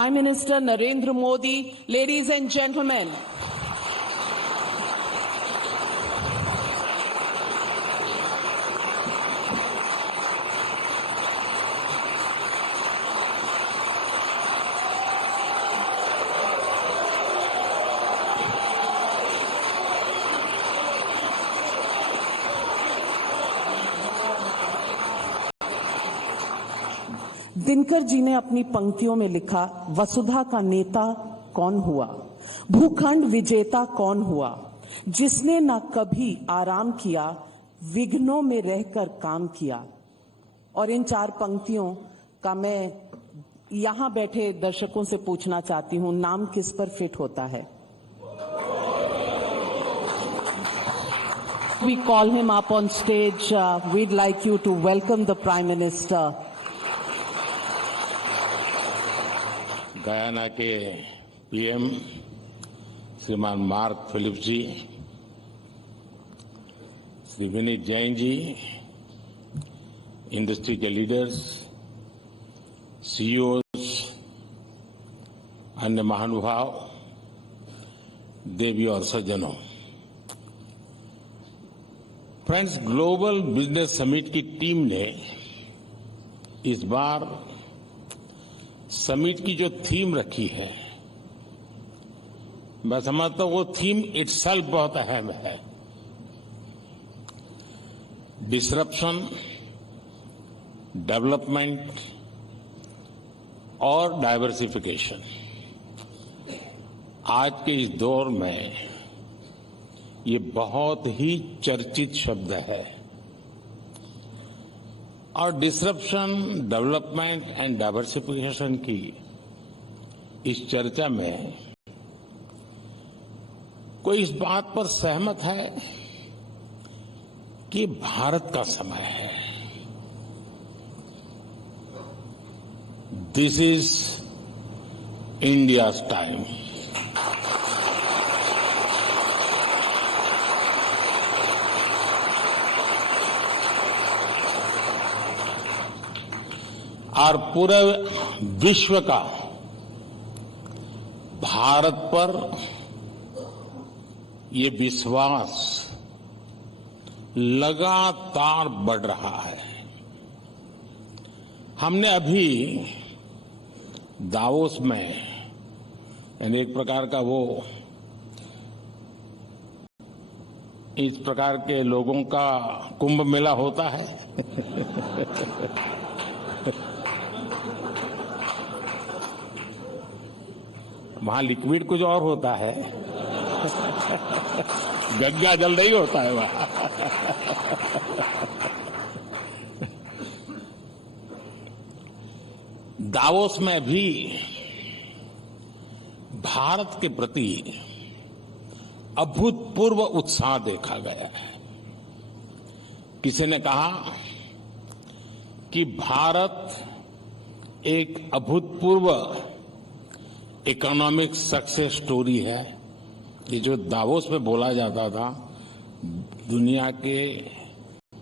Prime Minister Narendra Modi, ladies and gentlemen. Dinkar ji ने अपनी पंक्तियों में लिखा, वसुधा का नेता कौन हुआ, भूखंड विजेता कौन हुआ, जिसने न कभी आराम किया, विघ्नों में रहकर काम किया। और इन चार पंक्तियों का मैं यहां बैठे दर्शकों से पूछना चाहती हूं, नाम किस पर फिट होता है? We call him up on stage. We'd like you to welcome the Prime Minister. Guyana के पीएम श्रीमान मार्क फिलिप्स जी, श्री विनीत जैन जी, इंडस्ट्री के लीडर्स, सीईओज, अन्य महानुभाव, देवी और सज्जनों, फ्रेंड्स, ग्लोबल बिजनेस समिट की टीम ने इस बार समिट की जो थीम रखी है, मैं समझता हूं वो थीम इटसेल्फ बहुत अहम है। डिसरप्शन, डेवलपमेंट और डाइवर्सिफिकेशन। आज के इस दौर में ये बहुत ही चर्चित शब्द है और डिसरप्शन, डेवलपमेंट एंड डाइवर्सिफिकेशन की इस चर्चा में कोई इस बात पर सहमत है कि भारत का समय है। This is India's time. और पूरे विश्व का भारत पर ये विश्वास लगातार बढ़ रहा है। हमने अभी दावोस में यानी एक प्रकार का वो इस प्रकार के लोगों का कुंभ मेला होता है वहां लिक्विड कुछ और होता है गंगा जल नहीं होता है वहां। दावोस में भी भारत के प्रति अभूतपूर्व उत्साह देखा गया है। किसी ने कहा कि भारत एक अभूतपूर्व इकोनॉमिक सक्सेस स्टोरी है। ये जो दावोस में बोला जाता था, दुनिया के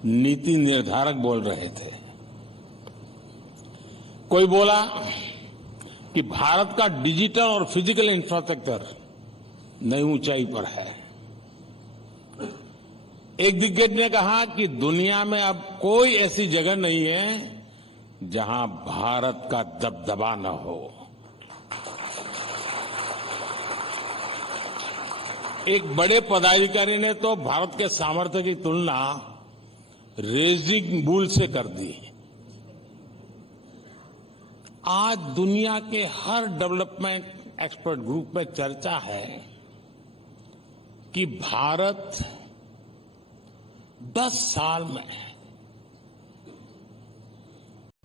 नीति निर्धारक बोल रहे थे। कोई बोला कि भारत का डिजिटल और फिजिकल इंफ्रास्ट्रक्चर नई ऊंचाई पर है। एक दिग्गज ने कहा कि दुनिया में अब कोई ऐसी जगह नहीं है जहां भारत का दबदबा न हो। एक बड़े पदाधिकारी ने तो भारत के सामर्थ्य की तुलना रेजिंग बुल से कर दी। आज दुनिया के हर डेवलपमेंट एक्सपर्ट ग्रुप में चर्चा है कि भारत 10 साल में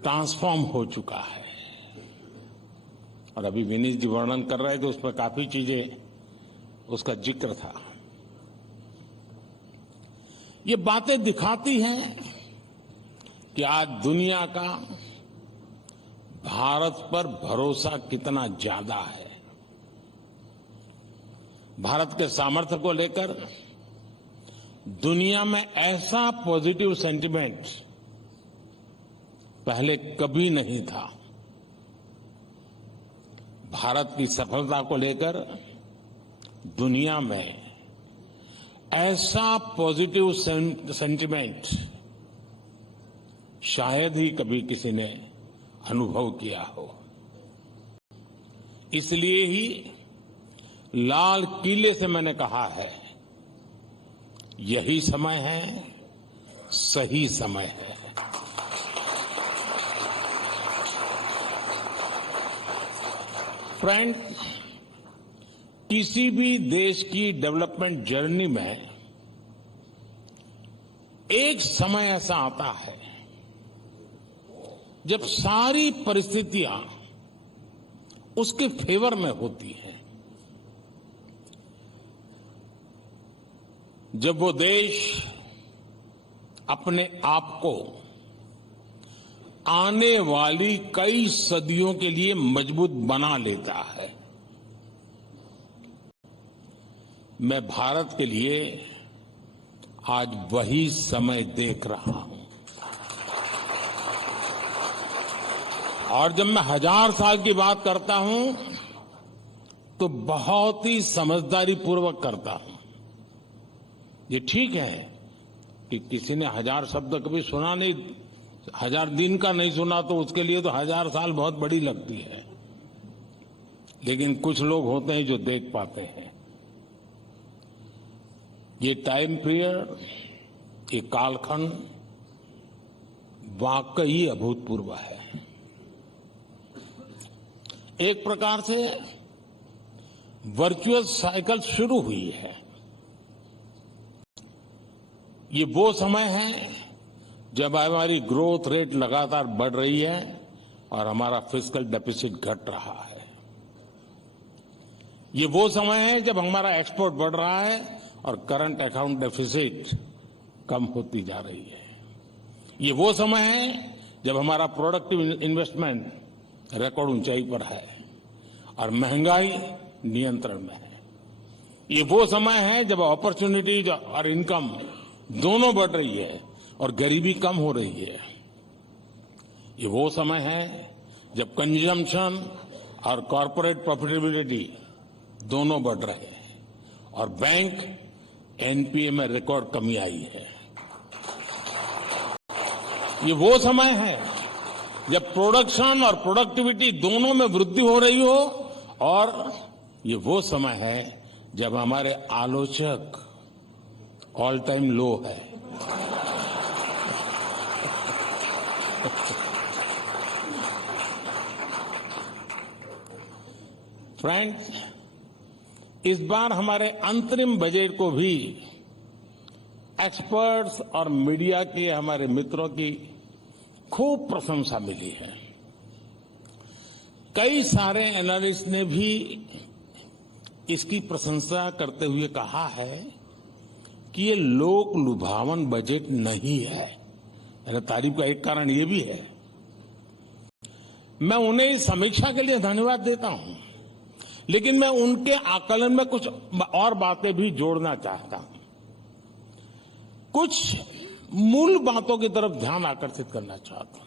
ट्रांसफॉर्म हो चुका है। और अभी विनीत जी वर्णन कर रहे थे, उस पर काफी चीजें उसका जिक्र था। ये बातें दिखाती हैं कि आज दुनिया का भारत पर भरोसा कितना ज्यादा है। भारत के सामर्थ्य को लेकर दुनिया में ऐसा पॉजिटिव सेंटिमेंट पहले कभी नहीं था। भारत की सफलता को लेकर दुनिया में ऐसा पॉजिटिव सेंटिमेंट शायद ही कभी किसी ने अनुभव किया हो। इसलिए ही लाल किले से मैंने कहा है, यही समय है, सही समय है। फ्रेंड, किसी भी देश की डेवलपमेंट जर्नी में एक समय ऐसा आता है जब सारी परिस्थितियां उसके फेवर में होती हैं। जब वो देश अपने आप को आने वाली कई सदियों के लिए मजबूत बना लेता है। मैं भारत के लिए आज वही समय देख रहा हूं। और जब मैं 1000 साल की बात करता हूं तो बहुत ही समझदारी पूर्वक करता हूं। ये ठीक है कि किसी ने 1000 शब्द कभी सुना नहीं, 1000 दिन का नहीं सुना तो उसके लिए तो 1000 साल बहुत बड़ी लगती है। लेकिन कुछ लोग होते हैं जो देख पाते हैं। ये टाइम पीरियड, ये कालखंड वाकई अभूतपूर्व है। एक प्रकार से वर्चुअल साइकिल शुरू हुई है। ये वो समय है जब हमारी ग्रोथ रेट लगातार बढ़ रही है और हमारा फिस्कल डेफिसिट घट रहा है। ये वो समय है जब हमारा एक्सपोर्ट बढ़ रहा है और करंट अकाउंट डेफिसिट कम होती जा रही है। ये वो समय है जब हमारा प्रोडक्टिव इन्वेस्टमेंट रिकॉर्ड ऊंचाई पर है और महंगाई नियंत्रण में है। ये वो समय है जब अपॉर्चुनिटीज और इनकम दोनों बढ़ रही है और गरीबी कम हो रही है। ये वो समय है जब कंजम्पशन और कॉर्पोरेट प्रॉफिटेबिलिटी दोनों बढ़ रहे हैं और बैंक एनपीए में रिकॉर्ड कमी आई है। ये वो समय है जब प्रोडक्शन और प्रोडक्टिविटी दोनों में वृद्धि हो रही हो और ये वो समय है जब हमारे आलोचक ऑल टाइम लो है। फ्रेंड्स, इस बार हमारे अंतरिम बजट को भी एक्सपर्ट्स और मीडिया के हमारे मित्रों की खूब प्रशंसा मिली है। कई सारे एनालिस्ट ने भी इसकी प्रशंसा करते हुए कहा है कि ये लोक लुभावन बजट नहीं है। मेरे तारीफ का एक कारण ये भी है। मैं उन्हें इस समीक्षा के लिए धन्यवाद देता हूं, लेकिन मैं उनके आकलन में कुछ और बातें भी जोड़ना चाहता हूं। कुछ मूल बातों की तरफ ध्यान आकर्षित करना चाहता हूं।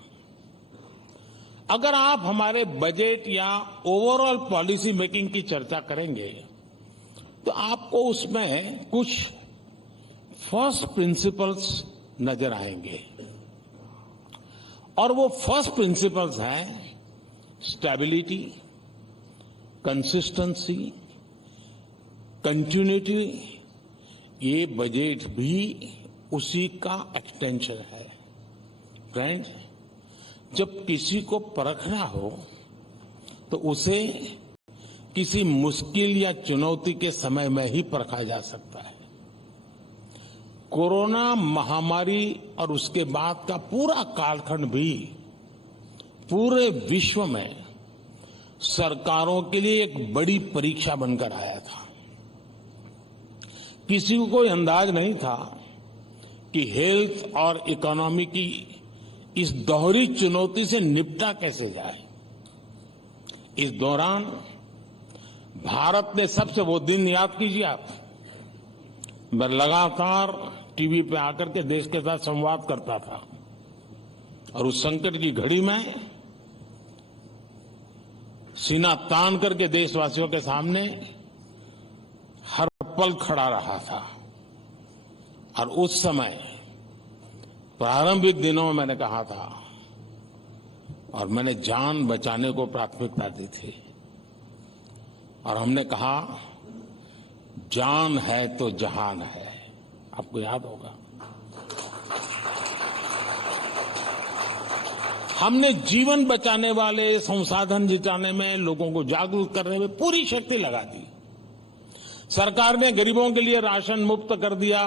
अगर आप हमारे बजट या ओवरऑल पॉलिसी मेकिंग की चर्चा करेंगे तो आपको उसमें कुछ फर्स्ट प्रिंसिपल्स नजर आएंगे और वो फर्स्ट प्रिंसिपल्स हैं स्टेबिलिटी, कंसिस्टेंसी, कंटिन्यूटी। ये बजट भी उसी का एक्सटेंशन है। फ्रेंड्स, जब किसी को परखना हो तो उसे किसी मुश्किल या चुनौती के समय में ही परखा जा सकता है। कोरोना महामारी और उसके बाद का पूरा कालखंड भी पूरे विश्व में सरकारों के लिए एक बड़ी परीक्षा बनकर आया था। किसी को कोई अंदाज नहीं था कि हेल्थ और इकोनॉमी की इस दोहरी चुनौती से निपटा कैसे जाए। इस दौरान भारत ने सबसे वो दिन याद कीजिए आप, मैं लगातार टीवी पे आकर के देश के साथ संवाद करता था और उस संकट की घड़ी में सीना तान करके देशवासियों के सामने हर पल खड़ा रहा था। और उस समय प्रारंभिक दिनों में मैंने कहा था और मैंने जान बचाने को प्राथमिकता दी थी और हमने कहा जान है तो जहान है। आपको याद होगा हमने जीवन बचाने वाले संसाधन जुटाने में, लोगों को जागरूक करने में पूरी शक्ति लगा दी। सरकार ने गरीबों के लिए राशन मुफ्त कर दिया।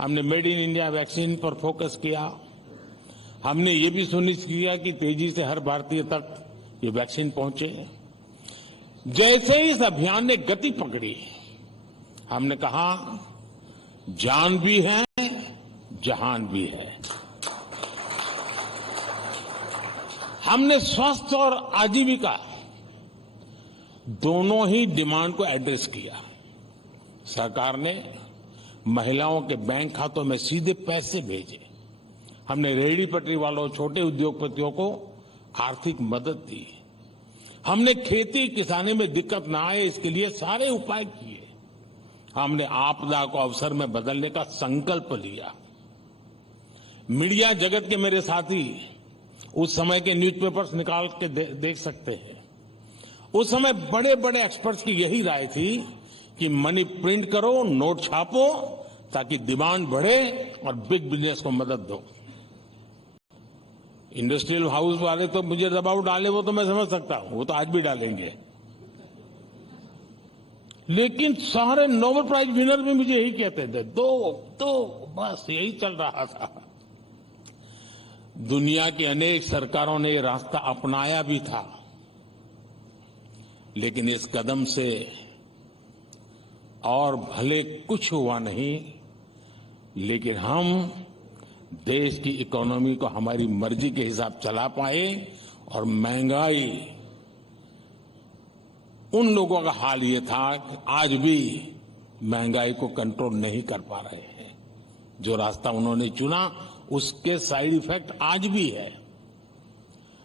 हमने मेड इन इंडिया वैक्सीन पर फोकस किया। हमने ये भी सुनिश्चित किया कि तेजी से हर भारतीय तक ये वैक्सीन पहुंचे। जैसे ही इस अभियान ने गति पकड़ी, हमने कहा जान भी है, जहान भी है। हमने स्वास्थ्य और आजीविका दोनों ही डिमांड को एड्रेस किया। सरकार ने महिलाओं के बैंक खातों में सीधे पैसे भेजे। हमने रेहड़ी पटरी वालों, छोटे उद्योगपतियों को आर्थिक मदद दी। हमने खेती किसानी में दिक्कत न आए, इसके लिए सारे उपाय किए। हमने आपदा को अवसर में बदलने का संकल्प लिया। मीडिया जगत के मेरे साथी उस समय के न्यूज़पेपर्स निकाल के देख सकते हैं। उस समय बड़े बड़े एक्सपर्ट्स की यही राय थी कि मनी प्रिंट करो, नोट छापो, ताकि डिमांड बढ़े और बिग बिजनेस को मदद दो। इंडस्ट्रियल हाउस वाले तो मुझे दबाव डाले, वो तो मैं समझ सकता हूं, वो तो आज भी डालेंगे। लेकिन सारे नोबेल प्राइज विनर भी मुझे यही कहते थे, दो बस यही चल रहा था। दुनिया की अनेक सरकारों ने ये रास्ता अपनाया भी था, लेकिन इस कदम से और भले कुछ हुआ नहीं, लेकिन हम देश की इकोनॉमी को हमारी मर्जी के हिसाब चला पाए और महंगाई, उन लोगों का हाल ये था कि आज भी महंगाई को कंट्रोल नहीं कर पा रहे हैं। जो रास्ता उन्होंने चुना उसके साइड इफेक्ट आज भी है।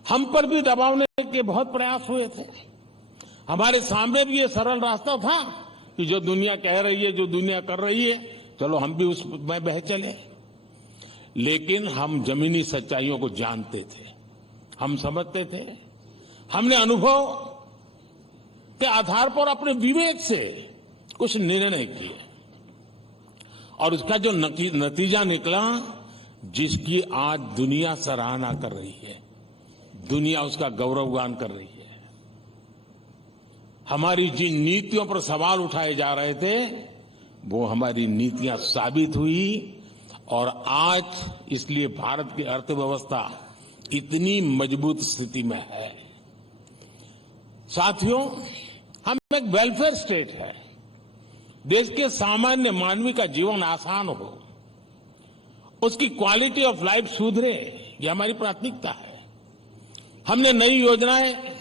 हम पर भी दबावने के बहुत प्रयास हुए थे। हमारे सामने भी ये सरल रास्ता था कि जो दुनिया कह रही है, जो दुनिया कर रही है, चलो हम भी उसमें बह चले। लेकिन हम जमीनी सच्चाइयों को जानते थे, हम समझते थे। हमने अनुभव के आधार पर अपने विवेक से कुछ निर्णय किए और उसका जो नतीजा निकला, जिसकी आज दुनिया सराहना कर रही है, दुनिया उसका गौरवगान कर रही है। हमारी जिन नीतियों पर सवाल उठाए जा रहे थे, वो हमारी नीतियां साबित हुई और आज इसलिए भारत की अर्थव्यवस्था इतनी मजबूत स्थिति में है। साथियों, हम एक वेलफेयर स्टेट है। देश के सामान्य मानवी का जीवन आसान हो, उसकी क्वालिटी ऑफ लाइफ सुधरे, ये हमारी प्राथमिकता है। हमने नई योजनाएं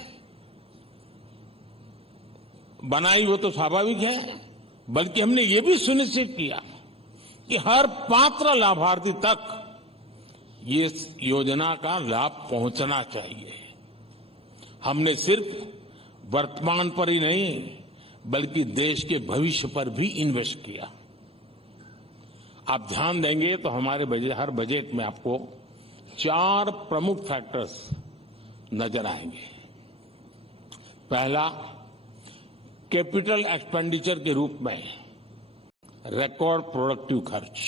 बनाई, वो तो स्वाभाविक है, बल्कि हमने ये भी सुनिश्चित किया कि हर पात्र लाभार्थी तक ये योजना का लाभ पहुंचना चाहिए। हमने सिर्फ वर्तमान पर ही नहीं, बल्कि देश के भविष्य पर भी इन्वेस्ट किया। आप ध्यान देंगे तो हमारे हर बजट में आपको 4 प्रमुख फैक्टर्स नजर आएंगे। पहला, कैपिटल एक्सपेंडिचर के रूप में रिकॉर्ड प्रोडक्टिव खर्च।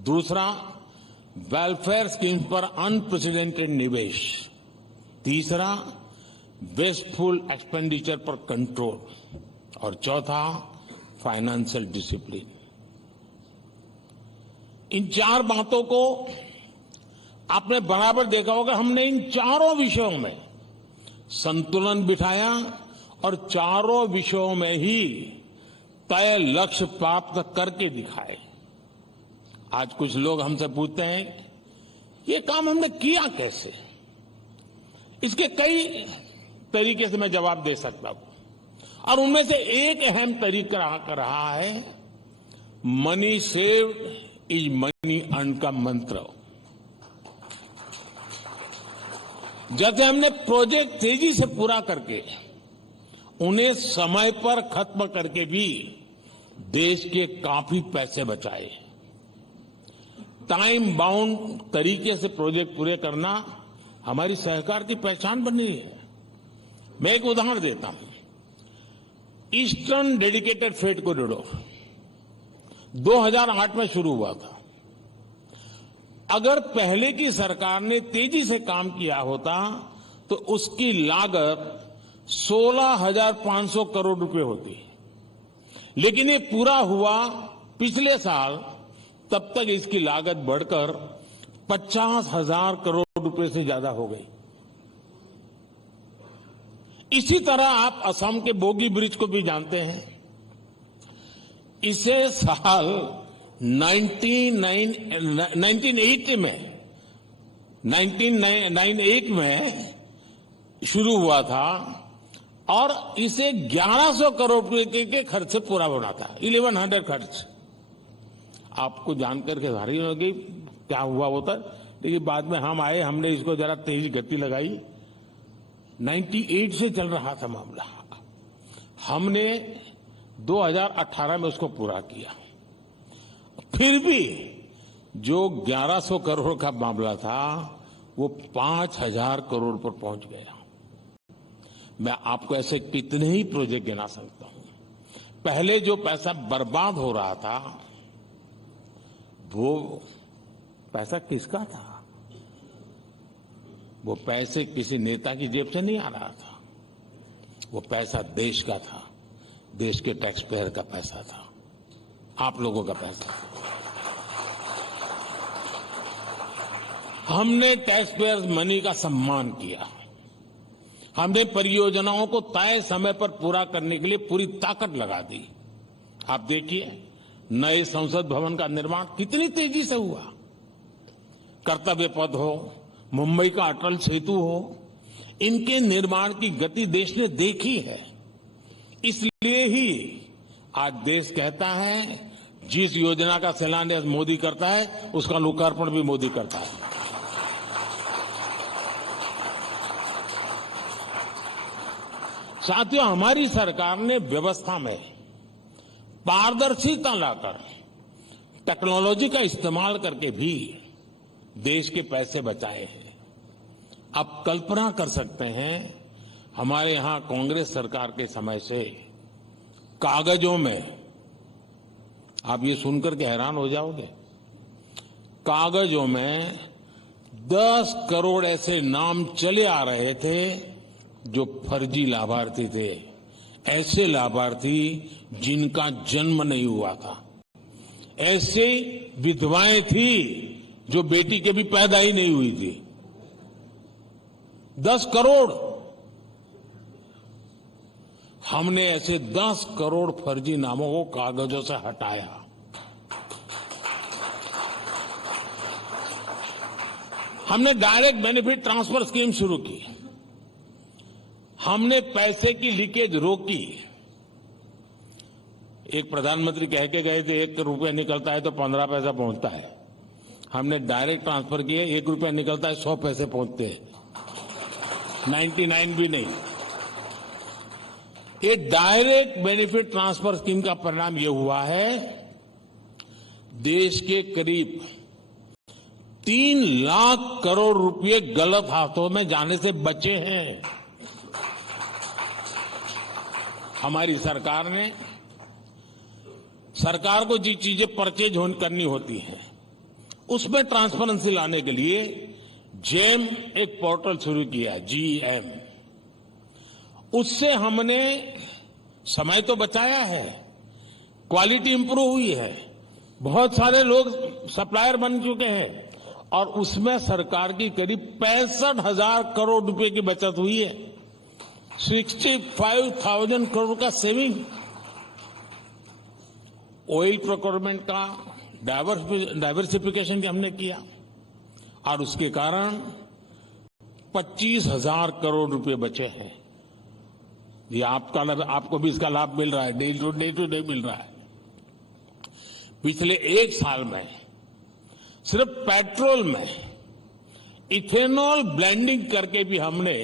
दूसरा, वेलफेयर स्कीम्स पर अनप्रेसिडेंटेड निवेश। तीसरा, वेस्टफुल एक्सपेंडिचर पर कंट्रोल। और चौथा, फाइनेंशियल डिसिप्लिन। इन 4 बातों को आपने बराबर देखा होगा। हमने इन चारों विषयों में संतुलन बिठाया और चारों विषयों में ही तय लक्ष्य प्राप्त करके दिखाए। आज कुछ लोग हमसे पूछते हैं, ये काम हमने किया कैसे? इसके कई तरीके से मैं जवाब दे सकता हूं और उनमें से एक अहम तरीका रहा है money saved is money earn का मंत्र। जैसे हमने प्रोजेक्ट तेजी से पूरा करके उन्हें समय पर खत्म करके भी देश के काफी पैसे बचाए। टाइम बाउंड तरीके से प्रोजेक्ट पूरे करना हमारी सरकार की पहचान बन रही है। मैं एक उदाहरण देता हूं। ईस्टर्न डेडिकेटेड फ्रेट कॉरिडोर 2008 में शुरू हुआ था। अगर पहले की सरकार ने तेजी से काम किया होता तो उसकी लागत 16,500 करोड़ रुपए होती, लेकिन ये पूरा हुआ पिछले साल। तब तक इसकी लागत बढ़कर 50,000 करोड़ रुपए से ज्यादा हो गई। इसी तरह आप असम के बोगी ब्रिज को भी जानते हैं। इसे साल 1998 में शुरू हुआ था और इसे 1100 करोड़ रुपए के खर्च से पूरा होना था। 1100 खर्च। आपको जानकर के भारी होगी क्या हुआ होता, लेकिन बाद में हम आए, हमने इसको जरा तेज गति लगाई। 98 से चल रहा था मामला, हमने 2018 में उसको पूरा किया। फिर भी जो 1100 करोड़ का मामला था वो 5,000 करोड़ पर पहुंच गया। मैं आपको ऐसे कितने ही प्रोजेक्ट गिना सकता हूं। पहले जो पैसा बर्बाद हो रहा था वो पैसा किसका था? वो पैसे किसी नेता की जेब से नहीं आ रहा था। वो पैसा देश का था, देश के टैक्स पेयर का पैसा था, आप लोगों का पैसा था। हमने टैक्स पेयर मनी का सम्मान किया। हमने परियोजनाओं को तय समय पर पूरा करने के लिए पूरी ताकत लगा दी। आप देखिए, नए संसद भवन का निर्माण कितनी तेजी से हुआ। कर्तव्य पथ हो, मुंबई का अटल सेतु हो, इनके निर्माण की गति देश ने देखी है। इसलिए ही आज देश कहता है जिस योजना का शिलान्यास मोदी करता है उसका लोकार्पण भी मोदी करता है। साथियों, हमारी सरकार ने व्यवस्था में पारदर्शिता लाकर टेक्नोलॉजी का इस्तेमाल करके भी देश के पैसे बचाए हैं। आप कल्पना कर सकते हैं, हमारे यहां कांग्रेस सरकार के समय से कागजों में, आप ये सुनकर के हैरान हो जाओगे, कागजों में 10 करोड़ ऐसे नाम चले आ रहे थे जो फर्जी लाभार्थी थे। ऐसे लाभार्थी जिनका जन्म नहीं हुआ था, ऐसे विधवाएं थी जो बेटी के भी पैदा ही नहीं हुई थी। 10 करोड़। हमने ऐसे 10 करोड़ फर्जी नामों को कागजों से हटाया। हमने डायरेक्ट बेनिफिट ट्रांसफर स्कीम शुरू की। हमने पैसे की लीकेज रोकी। एक प्रधानमंत्री कह के गए थे 1 रुपया निकलता है तो 15 पैसा पहुंचता है। हमने डायरेक्ट ट्रांसफर किए, 1 रुपया निकलता है 100 पैसे पहुंचते हैं, 99 भी नहीं। ये डायरेक्ट बेनिफिट ट्रांसफर स्कीम का परिणाम ये हुआ है, देश के करीब 3 लाख करोड़ रुपए गलत हाथों में जाने से बचे हैं। हमारी सरकार ने, सरकार को जी चीजें परचेज करनी होती हैं उसमें ट्रांसपेरेंसी लाने के लिए जेम एक पोर्टल शुरू किया, GM। उससे हमने समय तो बचाया है, क्वालिटी इंप्रूव हुई है, बहुत सारे लोग सप्लायर बन चुके हैं और उसमें सरकार की करीब 65,000 करोड़ रुपए की बचत हुई है। 65,000 करोड़ का सेविंग। ऑयल प्रोक्योरमेंट का डाइवर्सिफिकेशन भी हमने किया और उसके कारण 25,000 करोड़ रुपए बचे हैं। ये आपको भी इसका लाभ मिल रहा है, डे टू डे मिल रहा है। पिछले 1 साल में सिर्फ पेट्रोल में इथेनॉल ब्लेंडिंग करके भी हमने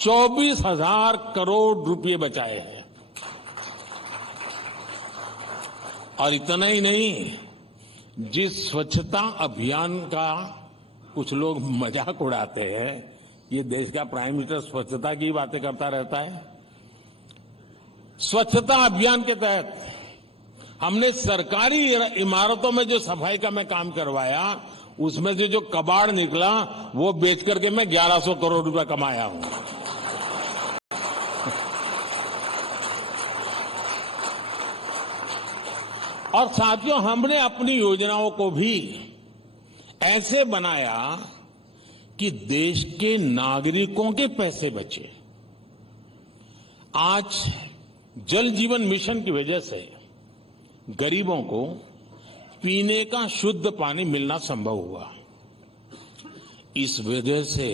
24,000 करोड़ रुपए बचाए हैं। और इतना ही नहीं, जिस स्वच्छता अभियान का कुछ लोग मजाक उड़ाते हैं, ये देश का प्राइम मिनिस्टर स्वच्छता की बातें करता रहता है। स्वच्छता अभियान के तहत हमने सरकारी इमारतों में जो सफाई का मैं काम करवाया, उसमें से जो कबाड़ निकला वो बेच करके मैं 1100 करोड़ रुपए कमाया हूं। और साथियों, हमने अपनी योजनाओं को भी ऐसे बनाया कि देश के नागरिकों के पैसे बचे। आज जल जीवन मिशन की वजह से गरीबों को पीने का शुद्ध पानी मिलना संभव हुआ। इस वजह से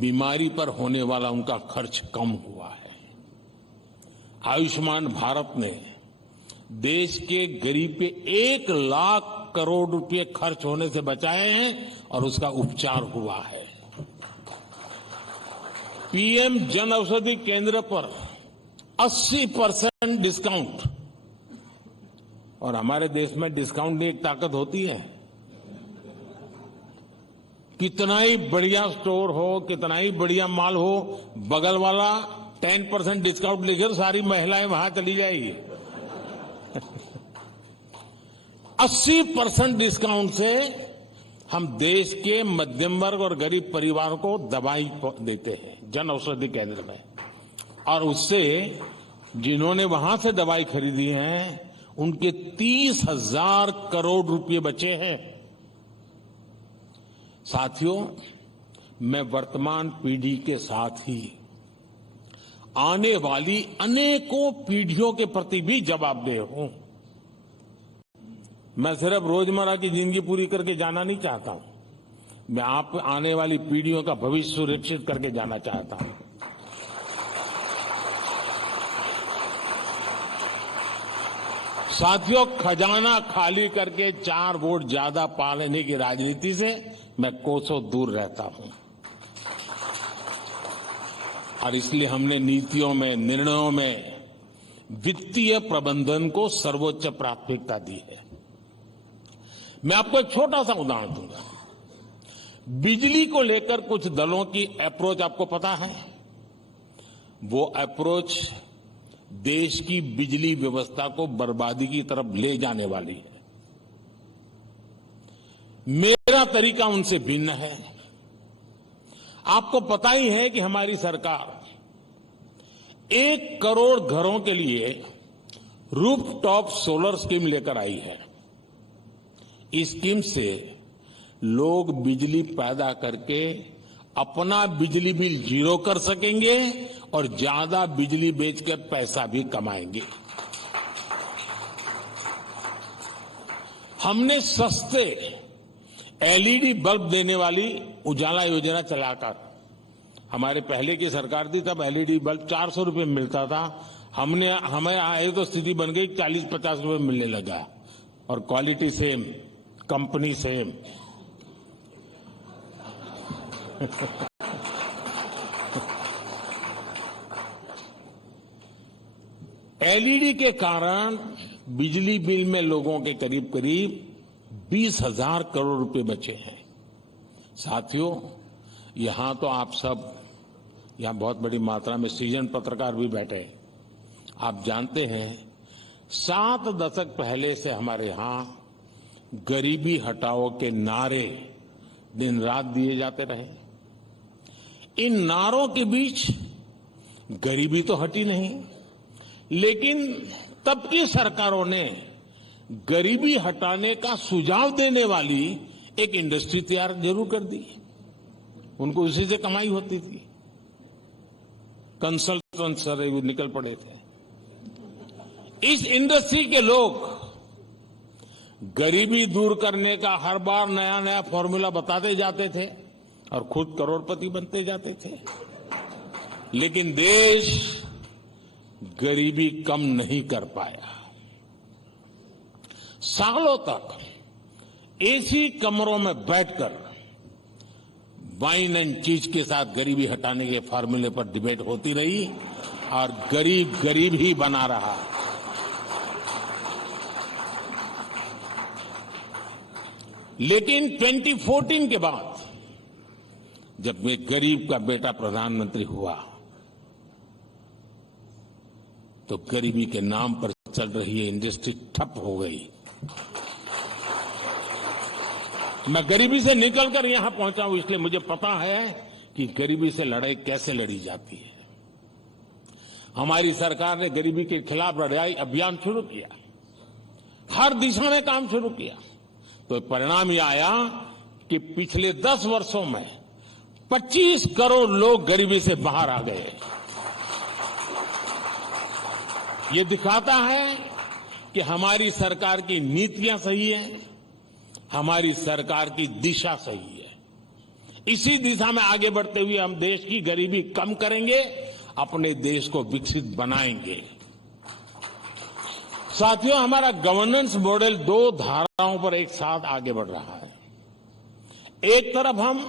बीमारी पर होने वाला उनका खर्च कम हुआ है। आयुष्मान भारत ने देश के गरीब के 1 लाख करोड़ रुपए खर्च होने से बचाए हैं और उसका उपचार हुआ है। पीएम जन औषधि केंद्र पर 80% डिस्काउंट। और हमारे देश में डिस्काउंट की एक ताकत होती है। कितना ही बढ़िया स्टोर हो, कितना ही बढ़िया माल हो, बगल वाला 10% डिस्काउंट लेके तो सारी महिलाएं वहां चली जाएगी। 80% डिस्काउंट से हम देश के मध्यम वर्ग और गरीब परिवारों को दवाई देते हैं जन औषधि केंद्र में। और उससे जिन्होंने वहां से दवाई खरीदी है, उनके 30,000 करोड़ रुपए बचे हैं। साथियों, मैं वर्तमान पीढ़ी के साथ ही आने वाली अनेकों पीढ़ियों के प्रति भी जवाबदेह हूं। मैं सिर्फ रोजमर्रा की जिंदगी पूरी करके जाना नहीं चाहता हूं। मैं आप आने वाली पीढ़ियों का भविष्य सुरक्षित करके जाना चाहता हूं। साथियों, खजाना खाली करके 4 वोट ज्यादा पा लेने की राजनीति से मैं कोसों दूर रहता हूं। और इसलिए हमने नीतियों में, निर्णयों में वित्तीय प्रबंधन को सर्वोच्च प्राथमिकता दी है। मैं आपको एक छोटा सा उदाहरण दूंगा। बिजली को लेकर कुछ दलों की अप्रोच आपको पता है। वो अप्रोच देश की बिजली व्यवस्था को बर्बादी की तरफ ले जाने वाली है। मेरा तरीका उनसे भिन्न है। आपको पता ही है कि हमारी सरकार 1 करोड़ घरों के लिए रूफटॉप सोलर स्कीम लेकर आई है। इस स्कीम से लोग बिजली पैदा करके अपना बिजली बिल 0 कर सकेंगे और ज्यादा बिजली बेचकर पैसा भी कमाएंगे। हमने सस्ते एलईडी बल्ब देने वाली उजाला योजना चलाकर, हमारे पहले की सरकार थी तब एलईडी बल्ब 400 रुपए में मिलता था। हमें आए तो स्थिति बन गई 40-50 रुपए मिलने लगा। और quality same, company same. LED के कारण बिजली बिल में लोगों के करीब करीब 20,000 करोड़ रुपए बचे हैं। साथियों, यहां तो आप सब, यहां बहुत बड़ी मात्रा में सीजन पत्रकार भी बैठे। आप जानते हैं 7 दशक पहले से हमारे यहां गरीबी हटाओ के नारे दिन रात दिए जाते रहे। इन नारों के बीच गरीबी तो हटी नहीं, लेकिन तब की सरकारों ने गरीबी हटाने का सुझाव देने वाली एक इंडस्ट्री तैयार जरूर कर दी। उनको उसी से कमाई होती थी। कंसल्टेंट सर निकल पड़े थे। इस इंडस्ट्री के लोग गरीबी दूर करने का हर बार नया नया फॉर्मूला बताते जाते थे और खुद करोड़पति बनते जाते थे। लेकिन देश गरीबी कम नहीं कर पाया। सालों तक एसी कमरों में बैठकर वाइन एंड चीज के साथ गरीबी हटाने के फार्मूले पर डिबेट होती रही और गरीब गरीब ही बना रहा। लेकिन 2014 के बाद जब मैं गरीब का बेटा प्रधानमंत्री हुआ तो गरीबी के नाम पर चल रही ये इंडस्ट्री ठप हो गई। मैं गरीबी से निकलकर यहां पहुंचा हूं, इसलिए मुझे पता है कि गरीबी से लड़ाई कैसे लड़ी जाती है। हमारी सरकार ने गरीबी के खिलाफ लड़ाई अभियान शुरू किया, हर दिशा में काम शुरू किया, तो परिणाम यह आया कि पिछले 10 वर्षों में 25 करोड़ लोग गरीबी से बाहर आ गए। ये दिखाता है कि हमारी सरकार की नीतियां सही हैं, हमारी सरकार की दिशा सही है। इसी दिशा में आगे बढ़ते हुए हम देश की गरीबी कम करेंगे, अपने देश को विकसित बनाएंगे। साथियों, हमारा गवर्नेंस मॉडल 2 धाराओं पर एक साथ आगे बढ़ रहा है। एक तरफ हम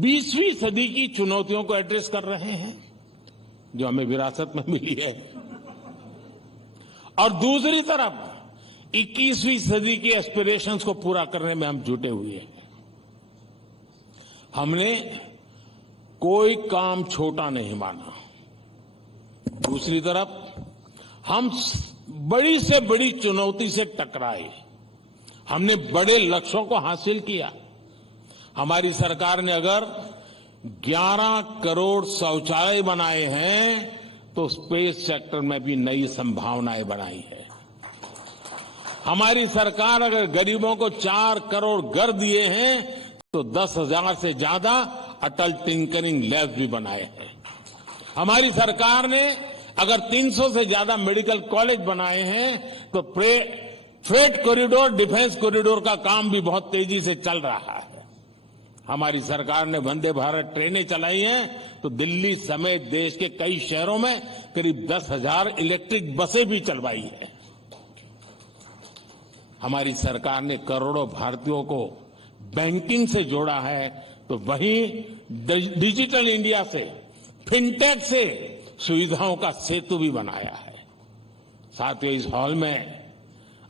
20वीं सदी की चुनौतियों को एड्रेस कर रहे हैं जो हमें विरासत में मिली है, और दूसरी तरफ 21वीं सदी के एस्पिरेशंस को पूरा करने में हम जुटे हुए हैं। हमने कोई काम छोटा नहीं माना। दूसरी तरफ हम बड़ी से बड़ी चुनौती से टकराए, हमने बड़े लक्ष्यों को हासिल किया। हमारी सरकार ने अगर 11 करोड़ शौचालय बनाए हैं तो स्पेस सेक्टर में भी नई संभावनाएं बनाई है। हमारी सरकार अगर गरीबों को 4 करोड़ घर दिए हैं तो 10,000 से ज्यादा अटल टिंकरिंग लैब्स भी बनाए हैं। हमारी सरकार ने अगर 300 से ज्यादा मेडिकल कॉलेज बनाए हैं तो फ्रेट कॉरिडोर, डिफेंस कॉरिडोर का काम भी बहुत तेजी से चल रहा है। हमारी सरकार ने वंदे भारत ट्रेनें चलाई हैं तो दिल्ली समेत देश के कई शहरों में करीब 10,000 इलेक्ट्रिक बसें भी चलवाई है। हमारी सरकार ने करोड़ों भारतीयों को बैंकिंग से जोड़ा है तो वहीं डिजिटल इंडिया से, फिनटेक से सुविधाओं का सेतु भी बनाया है। साथियों, इस हॉल में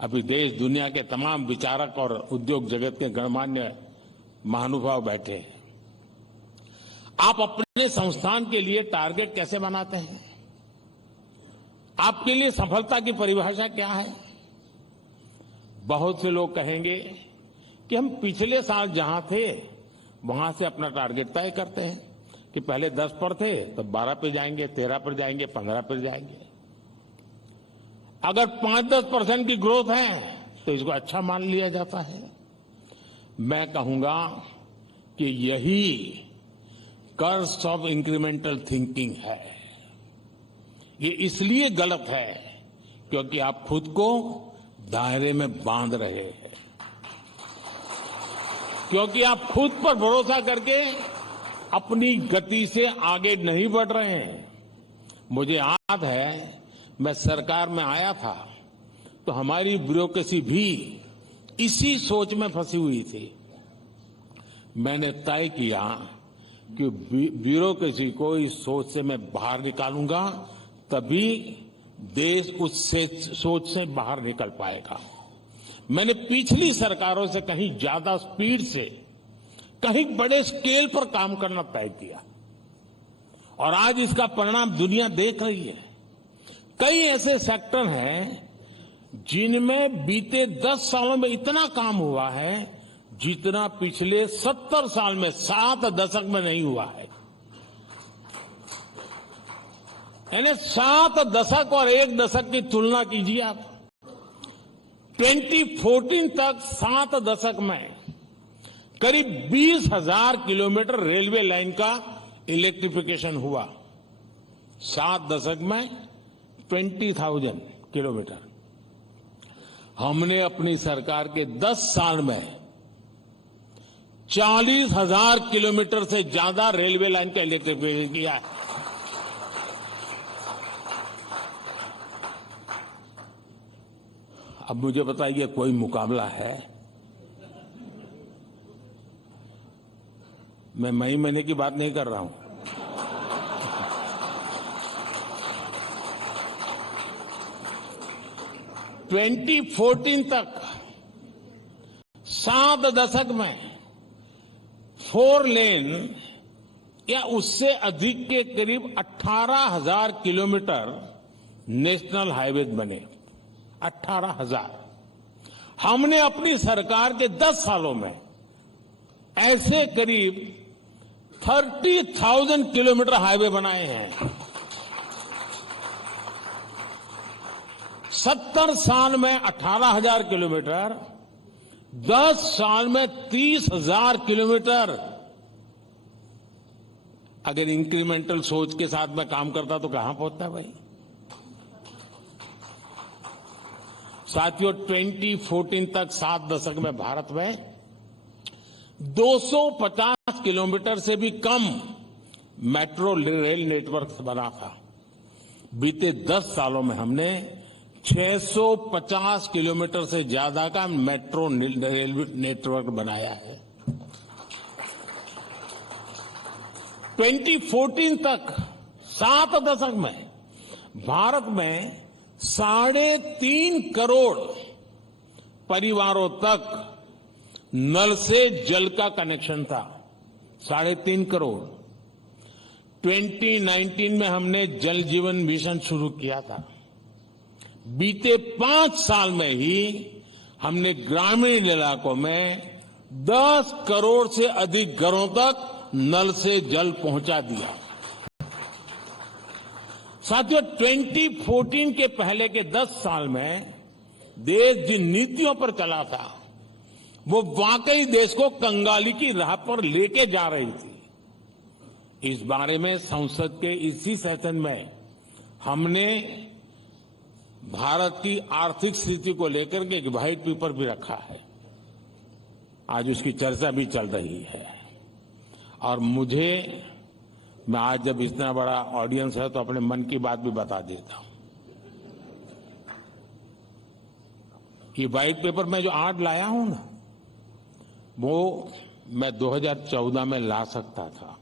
अभी देश दुनिया के तमाम विचारक और उद्योग जगत के गणमान्य महानुभाव बैठे हैं। आप अपने संस्थान के लिए टारगेट कैसे बनाते हैं? आपके लिए सफलता की परिभाषा क्या है? बहुत से लोग कहेंगे कि हम पिछले साल जहां थे वहां से अपना टारगेट तय करते हैं कि पहले 10 पर थे तो 12 पे जाएंगे, 13 पर जाएंगे, 15 पर जाएंगे। अगर 5-10% की ग्रोथ है तो इसको अच्छा मान लिया जाता है। मैं कहूंगा कि यही कर्स ऑफ इंक्रीमेंटल थिंकिंग है। ये इसलिए गलत है क्योंकि आप खुद को दायरे में बांध रहे हैं, क्योंकि आप खुद पर भरोसा करके अपनी गति से आगे नहीं बढ़ रहे हैं। मुझे याद है, मैं सरकार में आया था तो हमारी ब्यूरोक्रेसी भी इसी सोच में फंसी हुई थी। मैंने तय किया कि ब्यूरोक्रेसी को इस सोच से मैं बाहर निकालूंगा, तभी देश उस सोच से बाहर निकल पाएगा। मैंने पिछली सरकारों से कहीं ज्यादा स्पीड से, कहीं बड़े स्केल पर काम करना तय किया और आज इसका परिणाम दुनिया देख रही है। कई ऐसे सेक्टर हैं जिनमें बीते 10 सालों में इतना काम हुआ है जितना पिछले 70 साल में 7 दशक में नहीं हुआ है। यानी 7 दशक और 1 दशक की तुलना कीजिए आप। 2014 तक 7 दशक में करीब 20,000 किलोमीटर रेलवे लाइन का इलेक्ट्रिफिकेशन हुआ। 7 दशक में 20,000 किलोमीटर। हमने अपनी सरकार के 10 साल में 40,000 किलोमीटर से ज्यादा रेलवे लाइन का इलेक्ट्रिफिकेशन किया है। अब मुझे बताइए, कोई मुकाबला है? मैं मई महीने की बात नहीं कर रहा हूं। ट्वेंटी 2014 तक 7 दशक में 4 लेन या उससे अधिक के करीब 18,000 किलोमीटर नेशनल हाईवे बने। 18,000। हमने अपनी सरकार के 10 सालों में ऐसे करीब 30,000 किलोमीटर हाईवे बनाए हैं। 70 साल में 18,000 किलोमीटर, 10 साल में 30,000 किलोमीटर। अगर इंक्रीमेंटल सोच के साथ में काम करता तो कहां पहुंचता भाई। साथियों, 2014 तक 7 दशक में भारत में 250 किलोमीटर से भी कम मेट्रो रेल नेटवर्क बना था। बीते 10 सालों में हमने 650 किलोमीटर से ज्यादा का मेट्रो रेल नेटवर्क बनाया है। 2014 तक 7 दशक में भारत में 3.5 करोड़ परिवारों तक नल से जल का कनेक्शन था। 3.5 करोड़। 2019 में हमने जल जीवन मिशन शुरू किया था। बीते 5 साल में ही हमने ग्रामीण इलाकों में 10 करोड़ से अधिक घरों तक नल से जल पहुंचा दिया। साथियों, 2014 के पहले के 10 साल में देश जिन नीतियों पर चला था वो वाकई देश को कंगाली की राह पर लेके जा रही थी। इस बारे में संसद के इसी सेशन में हमने भारत की आर्थिक स्थिति को लेकर के एक व्हाइट पेपर भी रखा है। आज उसकी चर्चा भी चल रही है। और मैं आज जब इतना बड़ा ऑडियंस है तो अपने मन की बात भी बता देता हूं। ये व्हाइट पेपर मैं जो आज लाया हूं ना, वो मैं 2014 में ला सकता था।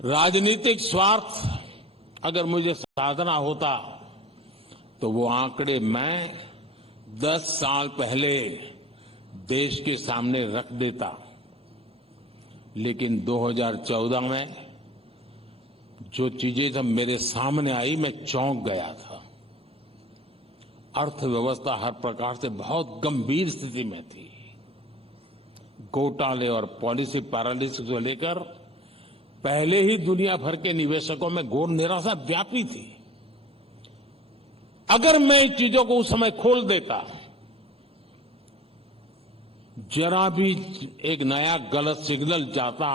राजनीतिक स्वार्थ अगर मुझे साधना होता तो वो आंकड़े मैं 10 साल पहले देश के सामने रख देता। लेकिन 2014 में जो चीजें जब मेरे सामने आई मैं चौंक गया था। अर्थव्यवस्था हर प्रकार से बहुत गंभीर स्थिति में थी। घोटाले और पॉलिसी पैरालिसिस को लेकर पहले ही दुनिया भर के निवेशकों में घोर निराशा व्यापी थी। अगर मैं इन चीजों को उस समय खोल देता, जरा भी एक नया गलत सिग्नल जाता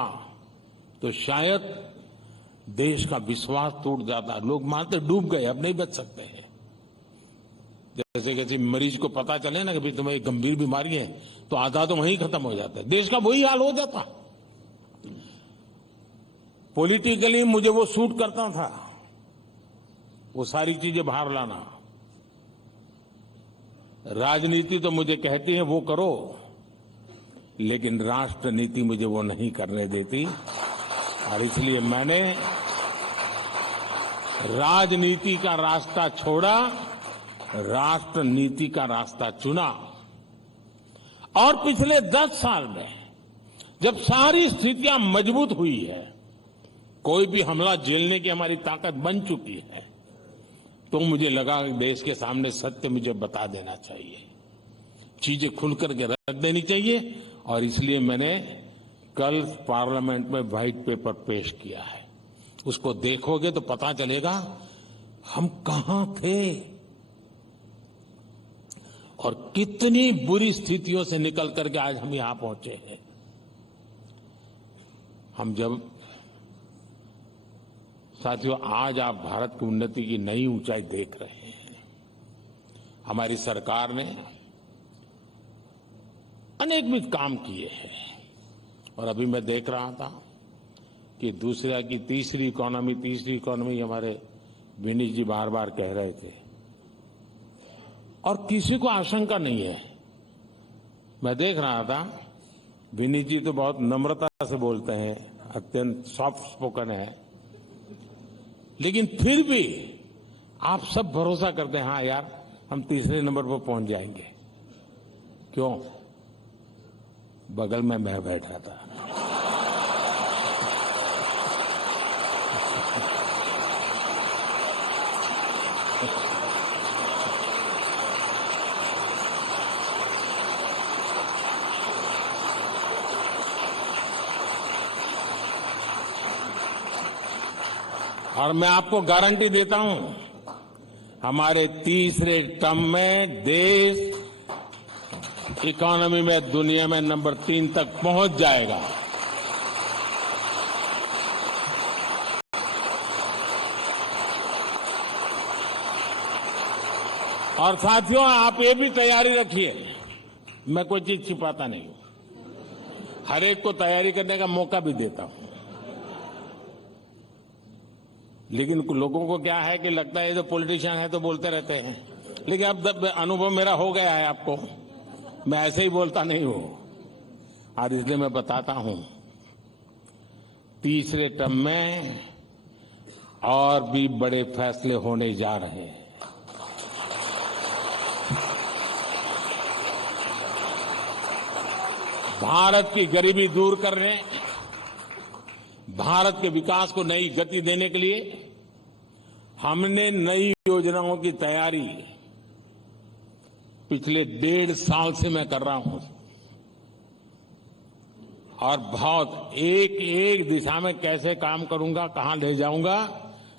तो शायद देश का विश्वास टूट जाता। लोग मानते डूब गए, अब नहीं बच सकते हैं। जैसे किसी मरीज को पता चले ना कि भाई तुम्हें एक गंभीर बीमारी है तो आधा तो वहीं खत्म हो जाता है। देश का वही हाल हो जाता। पॉलिटिकली मुझे वो सूट करता था, वो सारी चीजें बाहर लाना। राजनीति तो मुझे कहती है वो करो, लेकिन राष्ट्र नीति मुझे वो नहीं करने देती। और इसलिए मैंने राजनीति का रास्ता छोड़ा, राष्ट्र नीति का रास्ता चुना। और पिछले 10 साल में जब सारी स्थितियां मजबूत हुई है, कोई भी हमला झेलने की हमारी ताकत बन चुकी है, तो मुझे लगा कि देश के सामने सत्य मुझे बता देना चाहिए, चीजें खुल करके रख देनी चाहिए। और इसलिए मैंने कल पार्लियामेंट में व्हाइट पेपर पेश किया है। उसको देखोगे तो पता चलेगा हम कहां थे और कितनी बुरी स्थितियों से निकल करके आज हम यहां पहुंचे हैं। हम जब साथियों आज आप भारत की उन्नति की नई ऊंचाई देख रहे हैं। हमारी सरकार ने अनेक भी काम किए हैं। और अभी मैं देख रहा था कि दूसरा की तीसरी इकोनॉमी हमारे विनीत जी बार बार कह रहे थे। और किसी को आशंका नहीं है। मैं देख रहा था विनीत जी तो बहुत नम्रता से बोलते हैं, अत्यंत सॉफ्ट स्पोकन है, लेकिन फिर भी आप सब भरोसा करते हैं, हाँ यार हम तीसरे नंबर पर पहुंच जाएंगे। क्यों? बगल में मैं बैठा था। और मैं आपको गारंटी देता हूं, हमारे तीसरे टर्म में देश इकोनॉमी में दुनिया में नंबर 3 तक पहुंच जाएगा। और साथियों, आप ये भी तैयारी रखिए, मैं कोई चीज छिपाता नहीं हूं, हर एक को तैयारी करने का मौका भी देता हूं। लेकिन लोगों को क्या है कि लगता है जो पॉलिटिशियन है तो बोलते रहते हैं, लेकिन अब अनुभव मेरा हो गया है आपको, मैं ऐसे ही बोलता नहीं हूं। और इसलिए मैं बताता हूं, तीसरे टर्म में और भी बड़े फैसले होने जा रहे हैं। भारत की गरीबी दूर करने, भारत के विकास को नई गति देने के लिए हमने नई योजनाओं की तैयारी पिछले 1.5 साल से मैं कर रहा हूं, और बहुत एक एक दिशा में कैसे काम करूंगा, कहां ले जाऊंगा,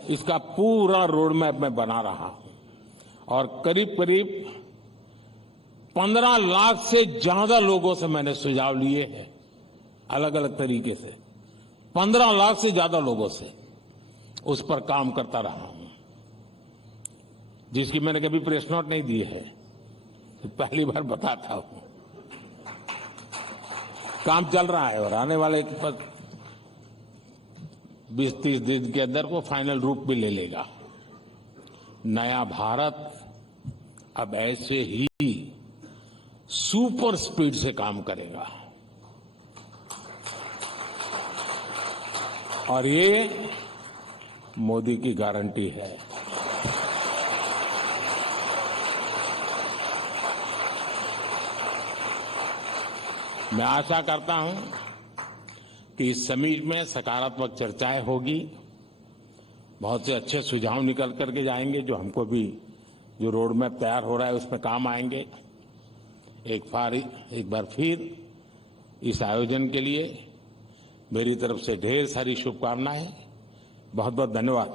इसका पूरा रोड मैप मैं बना रहा हूं। और करीब करीब 15 लाख से ज्यादा लोगों से मैंने सुझाव लिए हैं, अलग अलग तरीके से 15 लाख से ज्यादा लोगों से उस पर काम करता रहा हूं, जिसकी मैंने कभी प्रेस नोट नहीं दी है, पहली बार बताता हूं। काम चल रहा है और आने वाले 20-30 दिन के अंदर वो फाइनल रूप भी ले लेगा। नया भारत अब ऐसे ही सुपर स्पीड से काम करेगा, और ये मोदी की गारंटी है। मैं आशा करता हूं कि इस समिट में सकारात्मक चर्चाएं होगी, बहुत से अच्छे सुझाव निकल करके जाएंगे, जो हमको भी जो रोड मैप तैयार हो रहा है उसमें काम आएंगे। एक बार फिर इस आयोजन के लिए मेरी तरफ से ढेर सारी शुभकामनाएं। बहुत बहुत धन्यवाद।